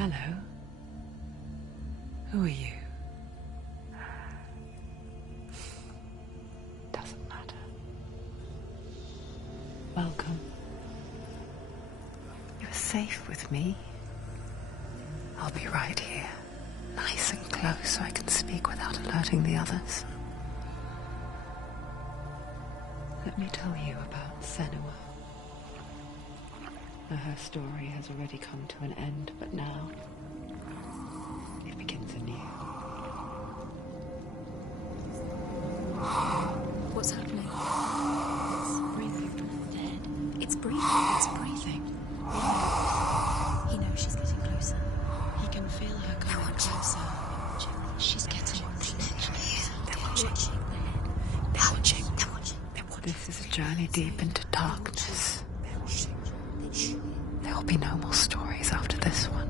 Hello. Who are you? Doesn't matter. Welcome. You're safe with me. I'll be right here, nice and close so I can speak without alerting the others. Let me tell you about Senua. Her story has already come to an end, but now it begins anew. What's happening? It's breathing. Dead. It's breathing. It's breathing. Why? He knows she's getting closer. He can feel her coming closer. She's getting closer. They're watching. They're watching. They're watching. This is a journey deep into darkness. There will be no more stories after this one.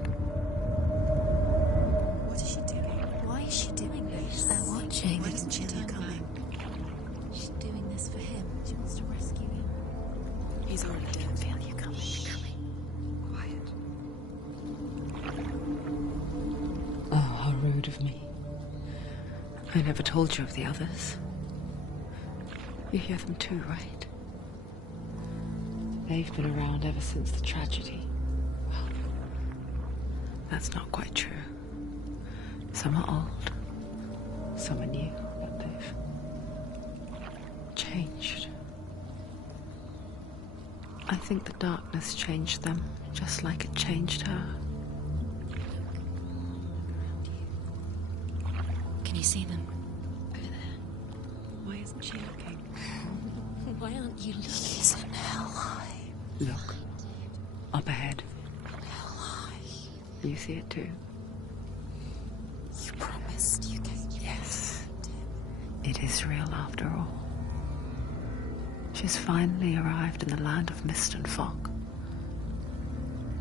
What is she doing? Why is she doing this? They're watching. Why doesn't she turn coming? She's doing this for him. She wants to rescue him. He's already dead. I feel you coming. Quiet. Oh, how rude of me. I never told you of the others. You hear them too, right? They've been around ever since the tragedy. Well, that's not quite true. Some are old, some are new, but they've changed. I think the darkness changed them, just like it changed her. Can you see them? Over there. Why isn't she looking? Why aren't you looking? He's in hell high. Look, up ahead. Hell high. You see it too? You promised you gave. Yes. It is real after all. She's finally arrived in the land of mist and fog.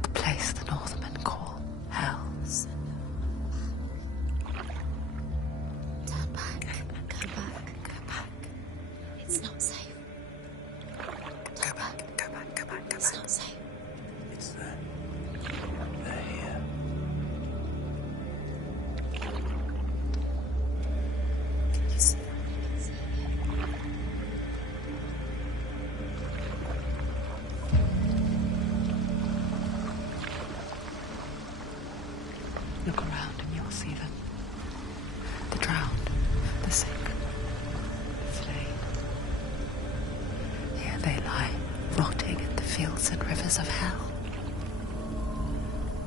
The place the Northmen call Hell. Turn back. Go back. Go back. It's not safe. Go back, go back, go back, go It's back. not safe. It's there. They're here. You see Look around and you'll see them. The drowned, the sick, the slain. Here they lie, rotting in the fields and rivers of hell.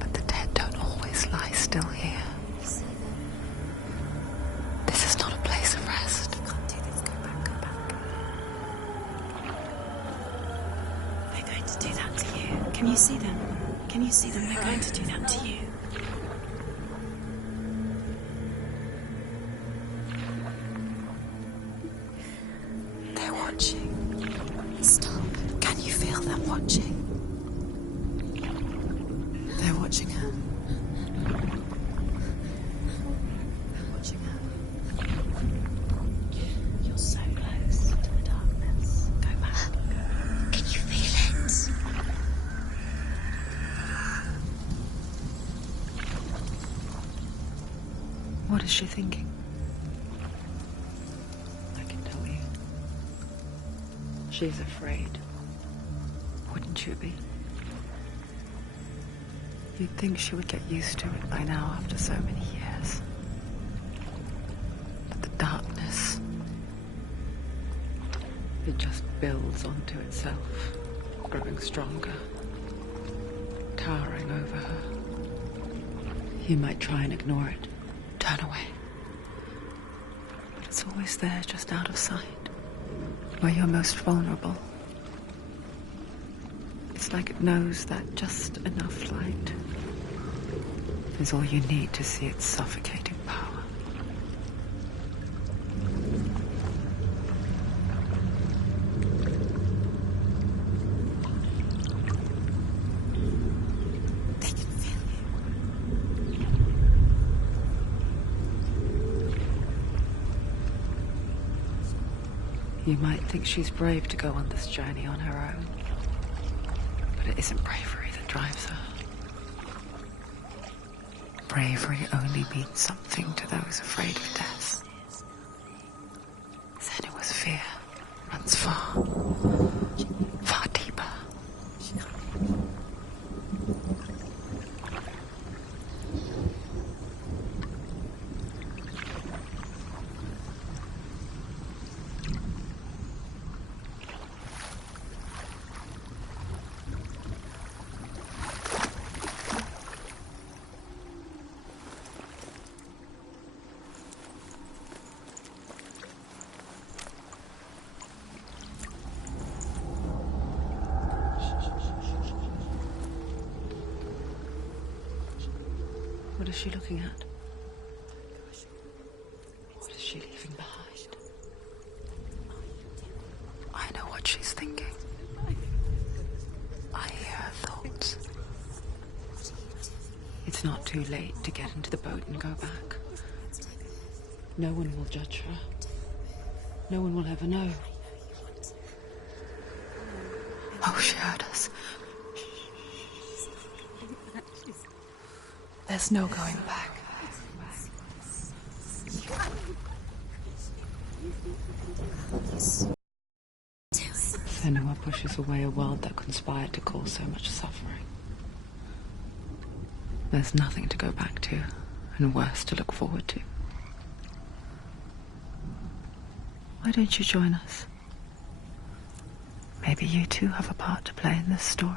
But the dead don't always lie still here. This is not a place of rest. You can't do this. Go back, go back. They're going to do that to you. Can you see them? Can you see them? They're going to do that to you. They're watching. Stop. Can you feel them watching? They're watching her. They're watching her. You're so close to the darkness. Go back. Can you feel it? What is she thinking? I can tell you. She's afraid. Wouldn't you be? You'd think she would get used to it by now after so many years. But the darkness, it just builds onto itself, growing stronger, towering over her. You might try and ignore it, turn away. But it's always there, just out of sight, where you're most vulnerable. It's like it knows that just enough light is all you need to see its suffocating power. They can feel you. You might think she's brave to go on this journey on her own, but it isn't bravery that drives her. bravery only means something to those afraid of death, Senua's fear runs far, far deeper. What is she looking at? What is she leaving behind? I know what she's thinking. I hear her thoughts. It's not too late to get into the boat and go back. No one will judge her. No one will ever know. Oh, she heard us. There's no going back. Senua pushes away a world that conspired to cause so much suffering. There's nothing to go back to, and worse to look forward to. Why don't you join us? Maybe you too have a part to play in this story.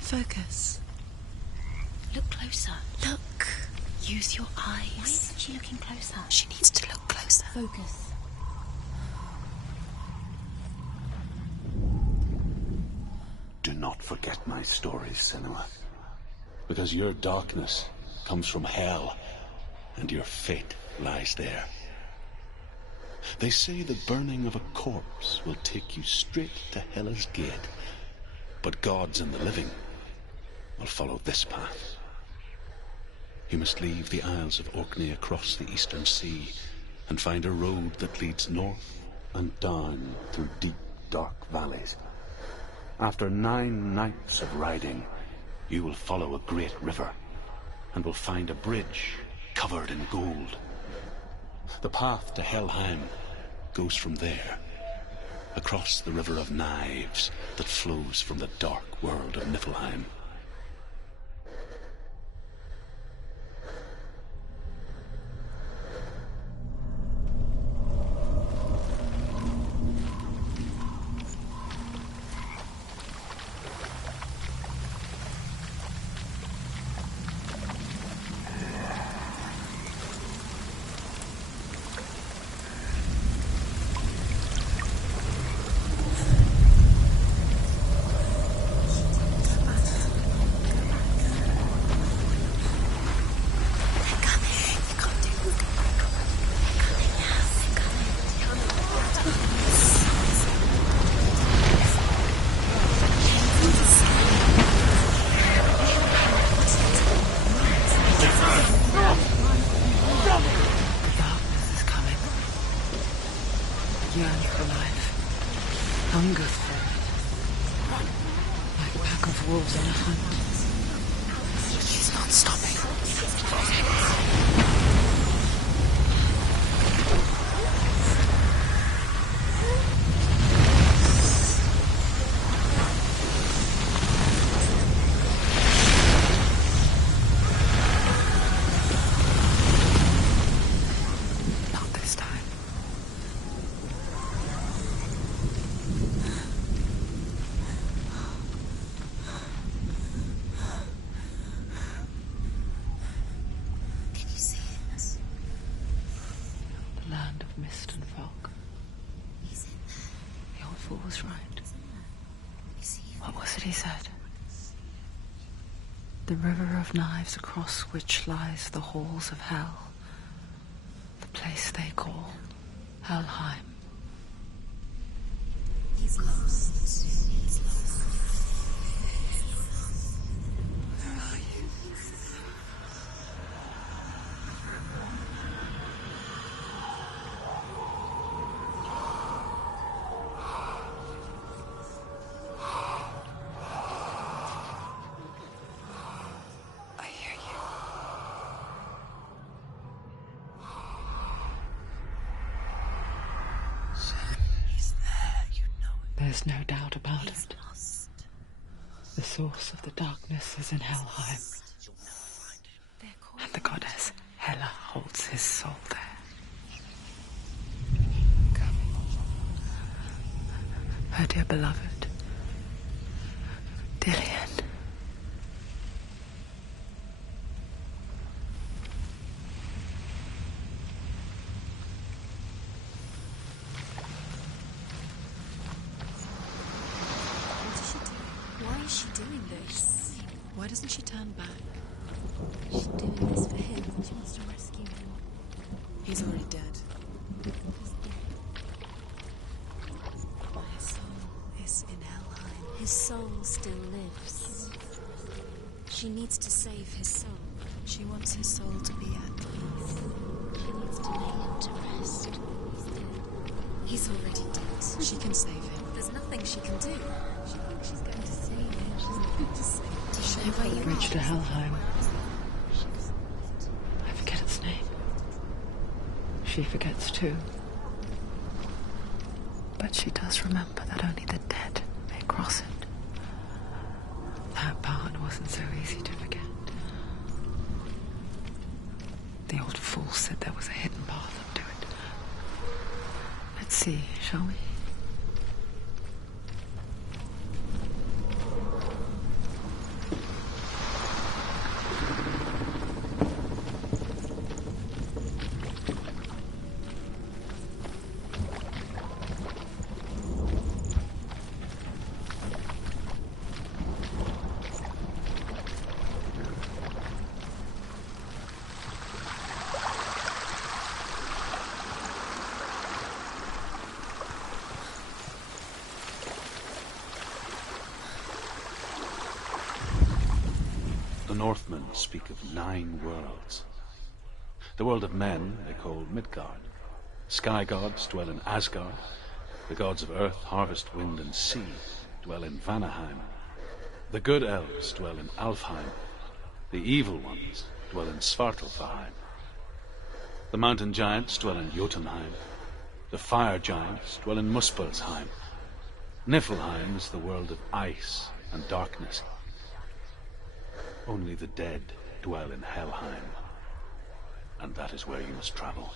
Focus. Look closer. Look. Use your eyes. Why isn't she looking closer? She needs to look closer. Focus. Do not forget my stories, Senua. Because your darkness comes from hell, and your fate lies there. They say the burning of a corpse will take you straight to Hela's gate, but gods and the living will follow this path. You must leave the Isles of Orkney across the eastern sea and find a road that leads north and down through deep, dark valleys. After 9 nights of riding, you will follow a great river and will find a bridge covered in gold. The path to Helheim goes from there, across the river of knives that flows from the dark world of Niflheim. The river of knives across which lies the halls of hell. The place they call Helheim. He's lost. He's lost. There's no doubt about He's it. lost. The source of the darkness is in Helheim, They're calling and the goddess Hela holds his soul there. Her dear beloved, Dillian. What is she doing? Why is she doing this? Why doesn't she turn back? She's doing this for him. She wants to rescue him. He's already dead. My soul is in Helheim. His soul still lives. She needs to save his soul. She wants his soul to be at peace. She needs to lay him to rest. He's dead. He's already dead. She can save him. There's nothing she can do. She thinks she's going to save him. She's not going to save him. To show where you Bridge are. to Helheim. I forget its name. She forgets too. But she does remember that only the dead may cross it. That part wasn't so easy to forget. The old fool said there was a hidden path up to it. Let's see, shall we? The Northmen speak of 9 worlds. The world of men they call Midgard. Sky gods dwell in Asgard. The gods of earth, harvest, wind, and sea dwell in Vanaheim. The good elves dwell in Alfheim. The evil ones dwell in Svartalfheim. The mountain giants dwell in Jotunheim. The fire giants dwell in Muspelheim. Niflheim is the world of ice and darkness. Only the dead dwell in Helheim, and that is where you must travel.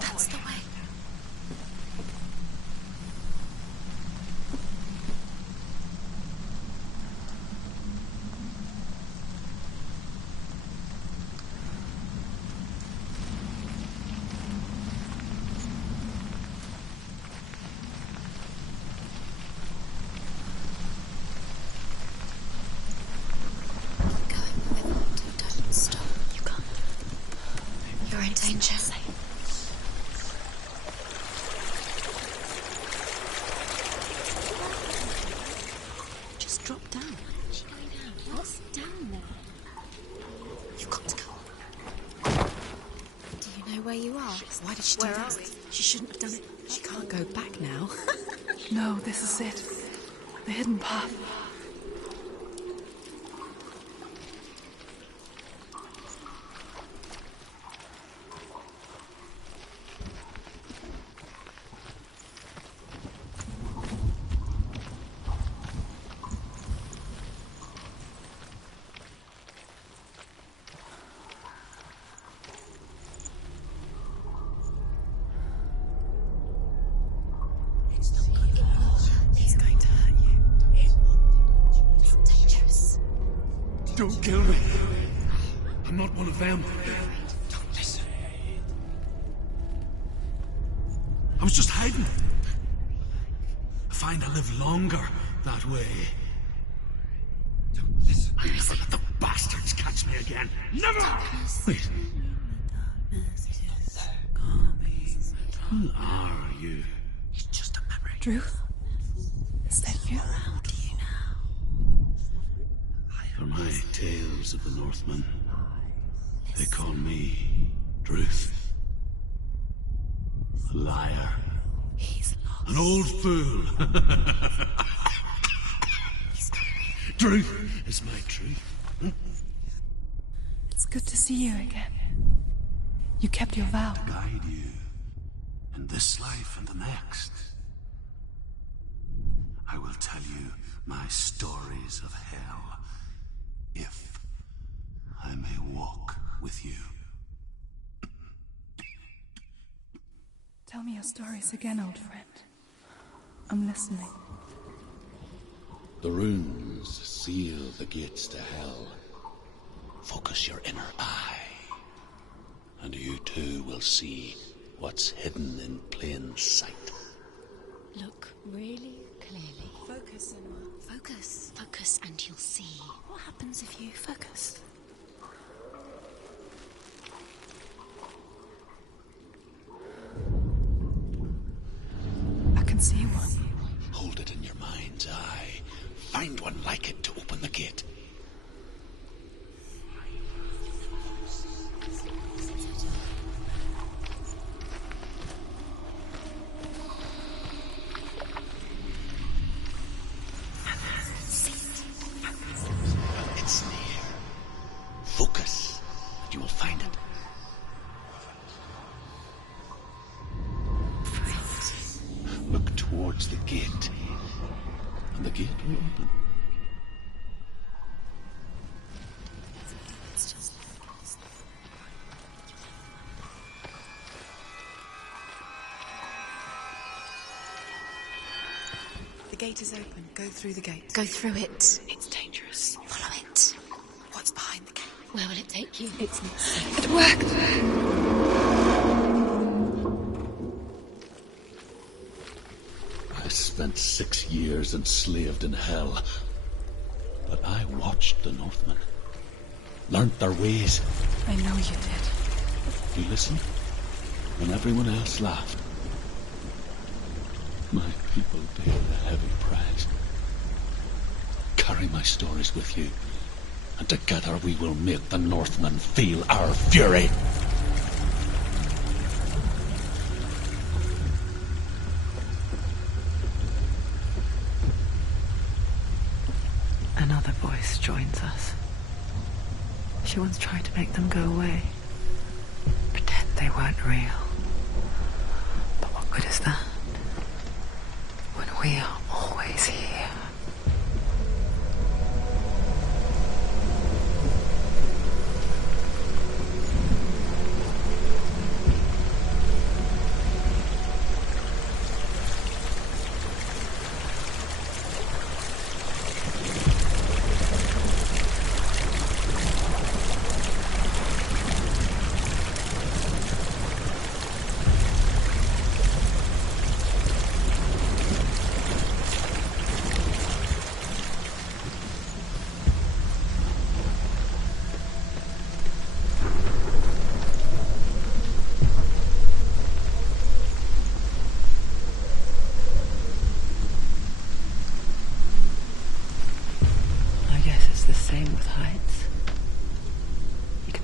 That's the way. Don't stop. You can't. You're in danger. Just drop down. Where's she going down? What's down there? You've got to go. Do you know where you are? Why did she do that? She shouldn't have done it. She can't go back now. No, this is it. The hidden path. He's going to hurt you. It's dangerous. Don't kill me. I'm not one of them. Don't listen. I was just hiding. I find I live longer that way. Don't listen. Never let the bastards catch me again. Never! Wait. Who are you? It's just a memory. Druth? Is that you? tales of the Northmen. They call me Druth. A liar. He's lost. An old fool. Druth is my truth. It's good to see you again. You kept your vow. Guide you in this life and the next. I will tell you my stories of hell, if I may walk with you. Tell me your stories again, old friend. I'm listening. The runes seal the gates to hell. Focus your inner eye, and you too will see what's hidden in plain sight. Look really clearly. Focus, Senua. Focus. Focus and you'll see. What happens if you focus? I can see one. Hold it in your mind's eye. Find one like it to open the gate. It's near. Focus, and you will find it. Look towards the gate, and the gate will open. The gate is open. Go through the gate. Go through it. It's dangerous. Follow it. What's behind the gate? Where will it take you? It's not safe. It worked! I spent 6 years enslaved in hell, but I watched the Northmen, learnt their ways. I know you did. You listened when everyone else laughed. My people paid a heavy price. Carry my stories with you, and together we will make the Northmen feel our fury. Another voice joins us. She once tried to make them go away. Pretend they weren't real. But what good is that? When we are always here.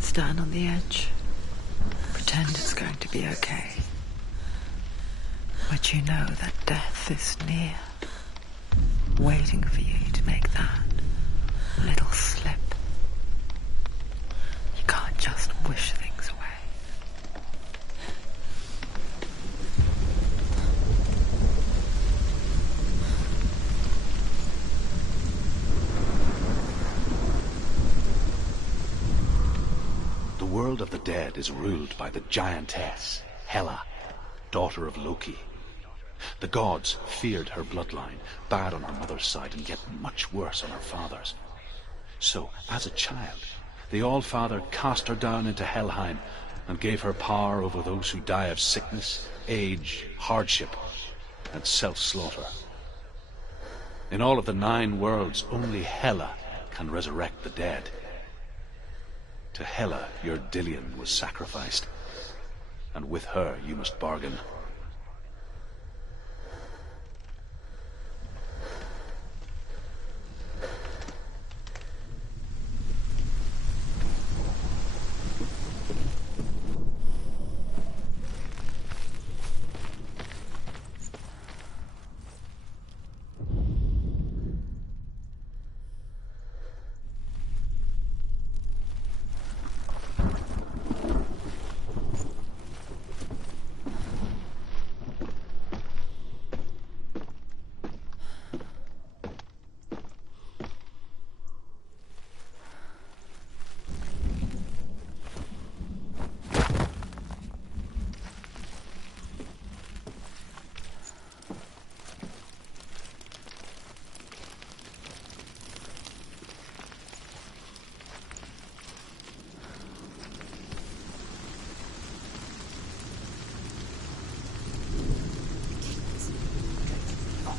Stand on the edge. Pretend it's going to be okay. But you know that death is near, waiting for you to make that little slip. You can't just wish things away. The world of the dead is ruled by the giantess, Hela, daughter of Loki. The gods feared her bloodline, bad on her mother's side and yet much worse on her father's. So, as a child, the All-Father cast her down into Helheim and gave her power over those who die of sickness, age, hardship, and self-slaughter. In all of the 9 worlds, only Hela can resurrect the dead. To Hela, your Dillion was sacrificed, and with her you must bargain.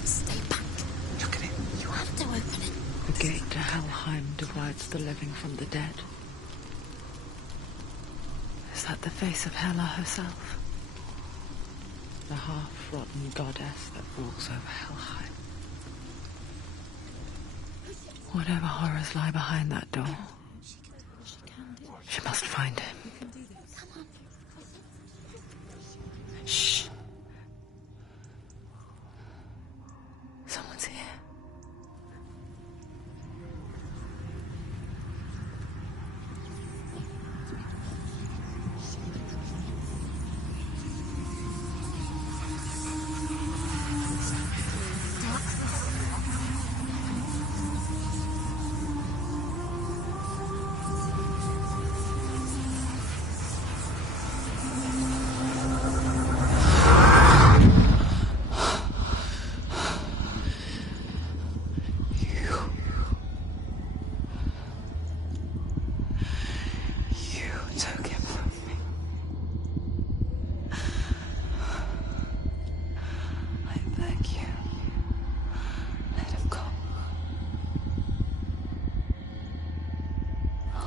Stay back. Look at it. You have to open it. The gate to Helheim divides the living from the dead. Is that the face of Hela herself? The half-rotten goddess that walks over Helheim. Whatever horrors lie behind that door, she must find him. Shh. Someone's here.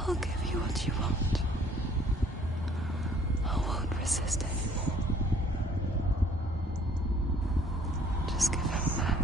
I'll give you what you want. I won't resist anymore. Just give him back.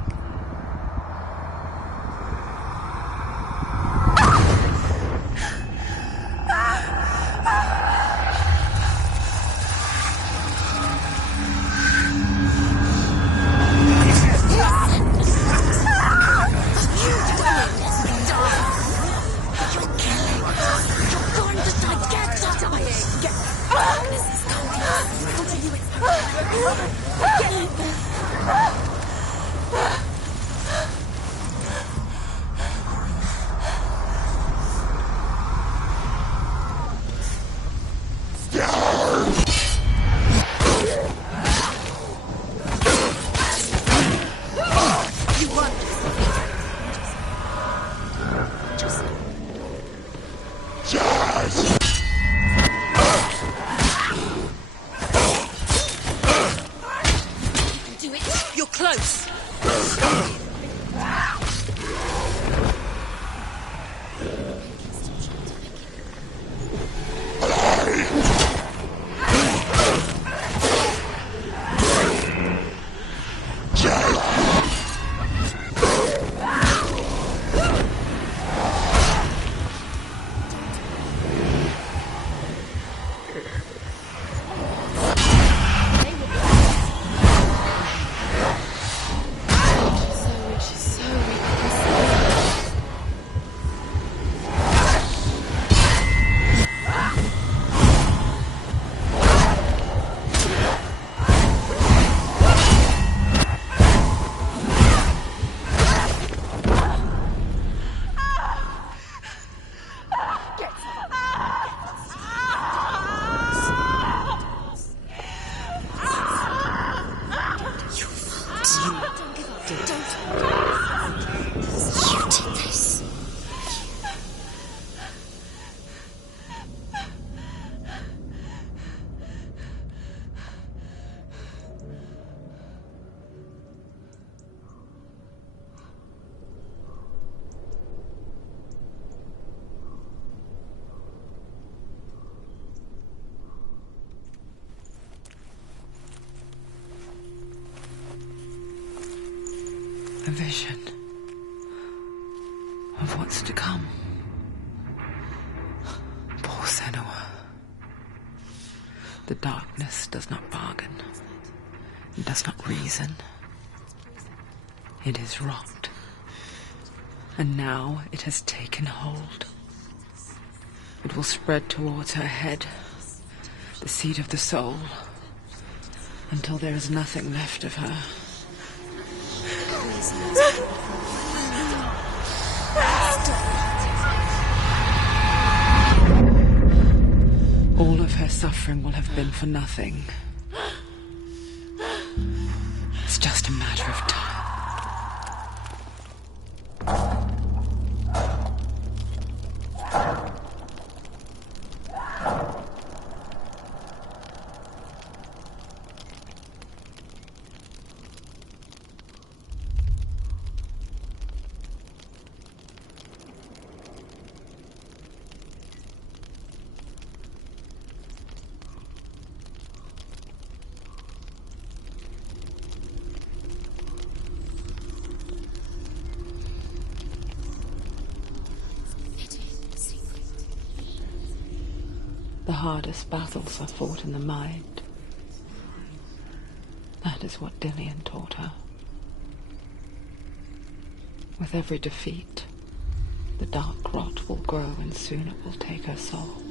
A vision of what's to come. Poor Senua. The darkness does not bargain. It does not reason. It is rot. And now it has taken hold. It will spread towards her head, the seat of the soul, until there is nothing left of her. All of her suffering will have been for nothing. It's just a matter of time. hardest battles are fought in the mind. That is what Dillian taught her. With every defeat, the dark rot will grow and soon it will take her soul.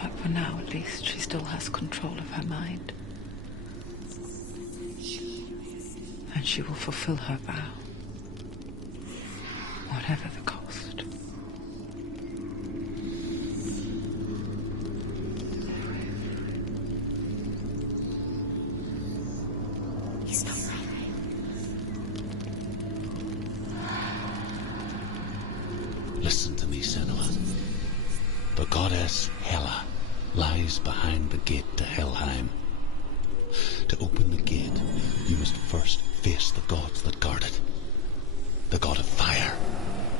But for now, at least, she still has control of her mind. And she will fulfill her vow, whatever the cost. He's not right. Listen to me, Senua. The goddess Hela lies behind the gate to Helheim. To open the gate, you must first face the gods that guard it. The god of fire,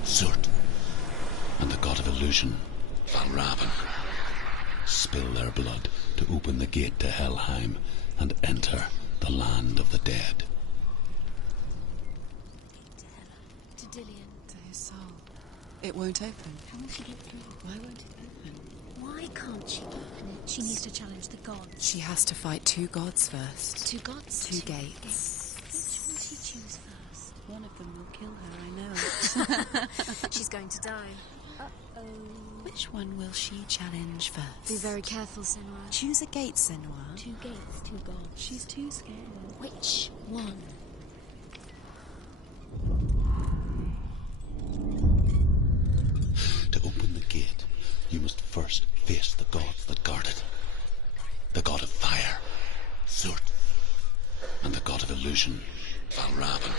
Zurt, and the god of illusion, Valravn. Spill their blood to open the gate to Helheim and enter the land of the dead. To Dillian. To his soul. It won't open. How will she get through? Why won't it open? Why can't she open it? She needs to challenge the gods. She has to fight 2 gods first. 2 gods? 2 gates. Which will she choose first? One of them will kill her, I know. She's going to die. Uh-oh. Which one will she challenge first? Be very careful, Senua. Choose a gate, Senua. 2 gates, 2 gods. She's too scared. Which one? To open the gate, you must first face the gods that guard it. The god of fire, Zurt, and the god of illusion, Valravn.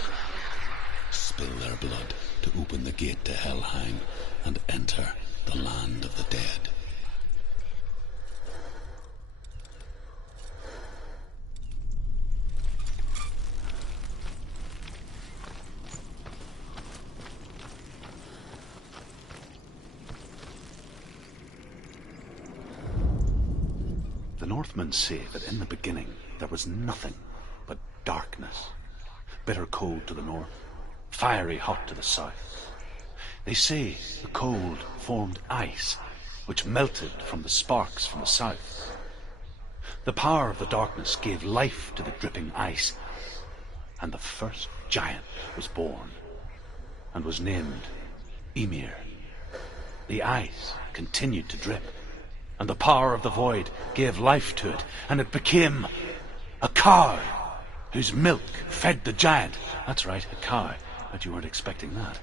Spill their blood to open the gate to Helheim and enter the land of the dead. The Northmen say that in the beginning there was nothing but darkness. Bitter cold to the north, fiery hot to the south. They say the cold formed ice, which melted from the sparks from the south. The power of the darkness gave life to the dripping ice, and the first giant was born, and was named Ymir. The ice continued to drip, and the power of the void gave life to it, and it became a cow, whose milk fed the giant. That's right, a cow. Bet you weren't expecting that.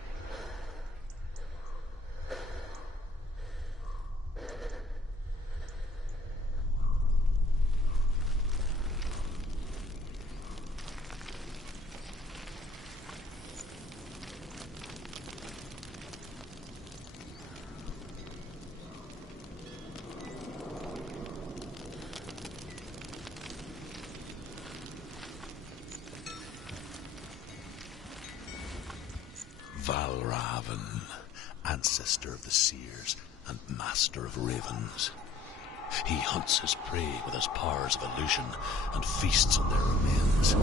Valravn, ancestor of the seers and master of ravens. He hunts his prey with his powers of illusion and feasts on their remains.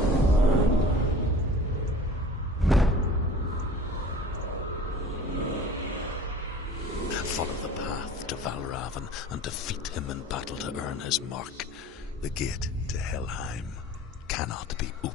Follow the path to Valravn and defeat him in battle to earn his mark. The gate to Helheim cannot be opened.